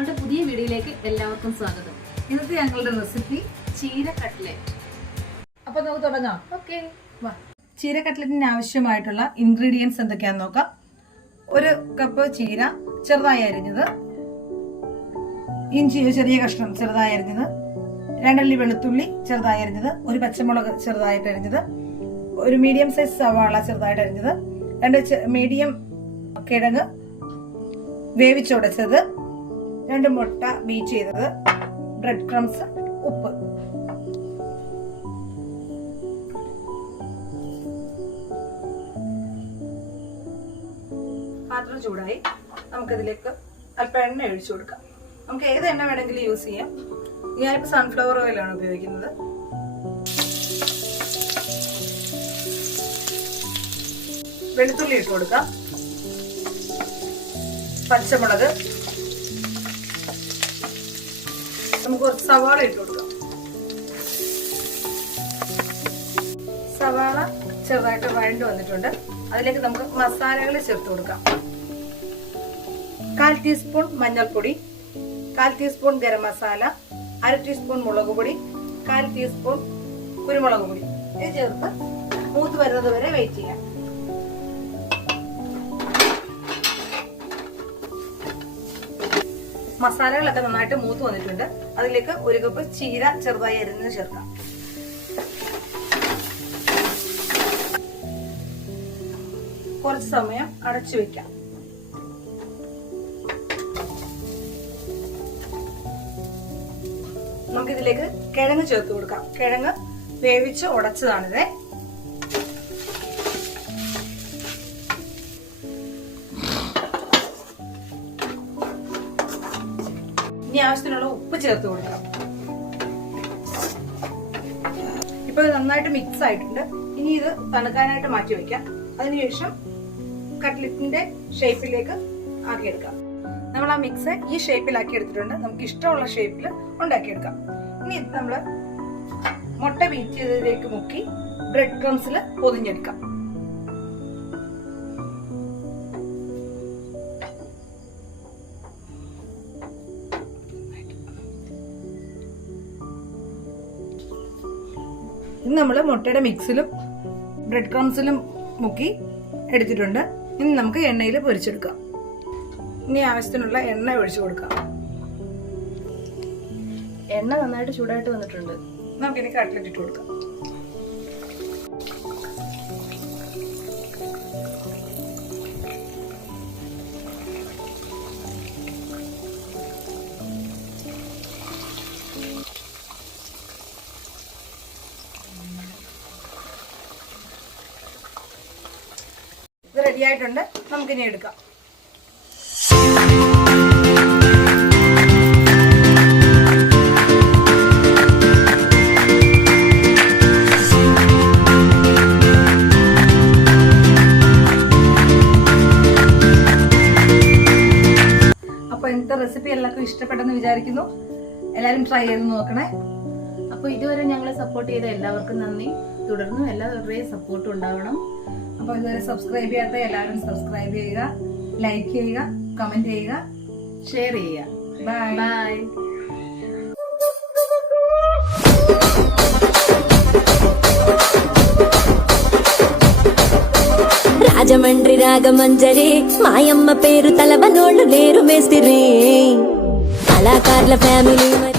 ഞങ്ങളുടെ പുതിയ വീഡിയോയിലേക്ക് എല്ലാവർക്കും സ്വാഗതം. ഇന്നത്തെ ഞങ്ങളുടെ റെസിപ്പി ചീര കട്ട്ലറ്റ് അപ്പൊ നമുക്ക് തുടങ്ങാം. ഓക്കെ. വാ. ചീര കട്ട്ലറ്റിന് ആവശ്യമായിട്ടുള്ള ഇൻഗ്രീഡിയൻസ് എന്തൊക്കെയാന്ന് നോക്കാം. ഒരു കപ്പ് ചീര ചെറുതായി അരിഞ്ഞത്. ഇഞ്ചി ചെറിയ കഷ്ണം ചെറുതായി അരിഞ്ഞത്. രണ്ടല്ലി വെളുത്തുള്ളി ചെറുതായി അരിഞ്ഞത്. ഒരു പച്ചമുളക് ചെറുതായിട്ട് അരിഞ്ഞത്. ഒരു മീഡിയം സൈസ് സവാള ചെറുതായിട്ട് അരിഞ്ഞത്. രണ്ട് മീഡിയം കിഴങ്ങ് വേവിച്ചുടച്ചത് രണ്ട് മുട്ട ബീറ്റ് ചെയ്തത് ബ്രെഡ് ക്രംസ് ഉപ്പ്. പാത്രം ചൂടായി. നമുക്കിതിലേക്ക് അല്പം എണ്ണ ഒഴിച്ചു കൊടുക്കാം. നമുക്ക് ഏത് എണ്ണ വേണമെങ്കിലും യൂസ് ചെയ്യാം. ഞാനിപ്പോൾ സൺഫ്ലവർ ആണ് ഉപയോഗിക്കുന്നത്. വെളുത്തുള്ളി ഇട്ട് കൊടുക്കാം. പച്ചമുളക്. നമുക്ക് കുറച്ച് സവാള ഇട്ട് കൊടുക്കാം. സവാള ചെറുതായിട്ട് വഴണ്ടു വന്നിട്ടുണ്ട്. അതിലേക്ക് നമുക്ക് മസാലകൾ ചേർത്ത് കൊടുക്കാം. കാൽ ടീസ്പൂൺ മഞ്ഞൾപ്പൊടി കാൽ ടീസ്പൂൺ ഗരം മസാല അര ടീസ്പൂൺ മുളക് പൊടി കാൽ ടീസ്പൂൺ കുരുമുളക് പൊടി. ഇത് ചേർത്ത് മൂത്ത് വരുന്നത് വരെ വെയിറ്റ് ചെയ്യാം. മസാലകളൊക്കെ നന്നായിട്ട് മൂത്ത് വന്നിട്ടുണ്ട്. അതിലേക്ക് ഒരു കപ്പ് ചീര ചെറുതായി അരിഞ്ഞ് ചേർക്കാം. കുറച്ച് സമയം അടച്ചു വെക്കാം. നമുക്കിതിലേക്ക് കിഴങ്ങ് ചേർത്ത് കൊടുക്കാം. കിഴങ്ങ് വേവിച്ച് ഉടച്ചതാണിത്. ഇനി ആവശ്യത്തിനുള്ള ഉപ്പ് ചേർത്ത് കൊടുക്കാം. ഇപ്പൊ നന്നായിട്ട് മിക്സ് ആയിട്ടുണ്ട്. ഇനി ഇത് തണുക്കാനായിട്ട് മാറ്റി വെക്കാം. അതിനുശേഷം കട്ട്ലറ്റിന്റെ ഷേപ്പിലേക്ക് ആക്കിയെടുക്കാം. നമ്മൾ ആ മിക്സ് ഈ ഷേപ്പിൽ ആക്കി എടുത്തിട്ടുണ്ട് നമുക്ക് ഇഷ്ടമുള്ള ഷേപ്പിൽ ഉണ്ടാക്കിയെടുക്കാം. ഇനി ഇത് നമ്മൾ മുട്ട ബീറ്റ് ചെയ്തതിലേക്ക് മുക്കി ബ്രെഡ് ക്രംസിൽ പൊതിഞ്ഞെടുക്കാം. ഇന്ന് നമ്മൾ മുട്ടയുടെ മിക്സിലും ബ്രെഡ് ക്രംസിലും മുക്കി എടുത്തിട്ടുണ്ട്. ഇനി നമുക്ക് എണ്ണയിൽ പൊരിച്ചെടുക്കാം. ഇനി ആവശ്യത്തിനുള്ള എണ്ണ ഒഴിച്ചു കൊടുക്കാം. എണ്ണ നന്നായിട്ട് ചൂടായിട്ട് വന്നിട്ടുണ്ട്. നമുക്കിനി കട്ട്ലറ്റ് ഇട്ട് കൊടുക്കാം. ഇത് റെഡി ആയിട്ടുണ്ട്. നമുക്കിനി എടുക്കാം. അപ്പോൾ റെസിപ്പി എല്ലാവർക്കും ഇഷ്ടപ്പെട്ടെന്ന് വിചാരിക്കുന്നു. എല്ലാവരും ട്രൈ ചെയ്ത് നോക്കണേ. അപ്പോൾ ഇതുവരെ ഞങ്ങളെ സപ്പോർട്ട് ചെയ്ത എല്ലാവർക്കും നന്ദി. തുടർന്നും എല്ലാവരുടെയും സപ്പോർട്ട് ഉണ്ടാവണം. അപ്പോൾ ഇതുവരെ സബ്സ്ക്രൈബ് ചെയ്യാത്ത എല്ലാവരും സബ്സ്ക്രൈബ് ചെയ്യുക ലൈക്ക് ചെയ്യുക കമന്റ് ചെയ്യുക ഷെയർ ചെയ്യുക ബൈ ബൈ రాజమండ్రి రాగమంజరి మాయమ్మ పేరు తలవనోళ్ళు లేరు మేస్తిరి కళాకారుల ఫ్యామిలీ మరి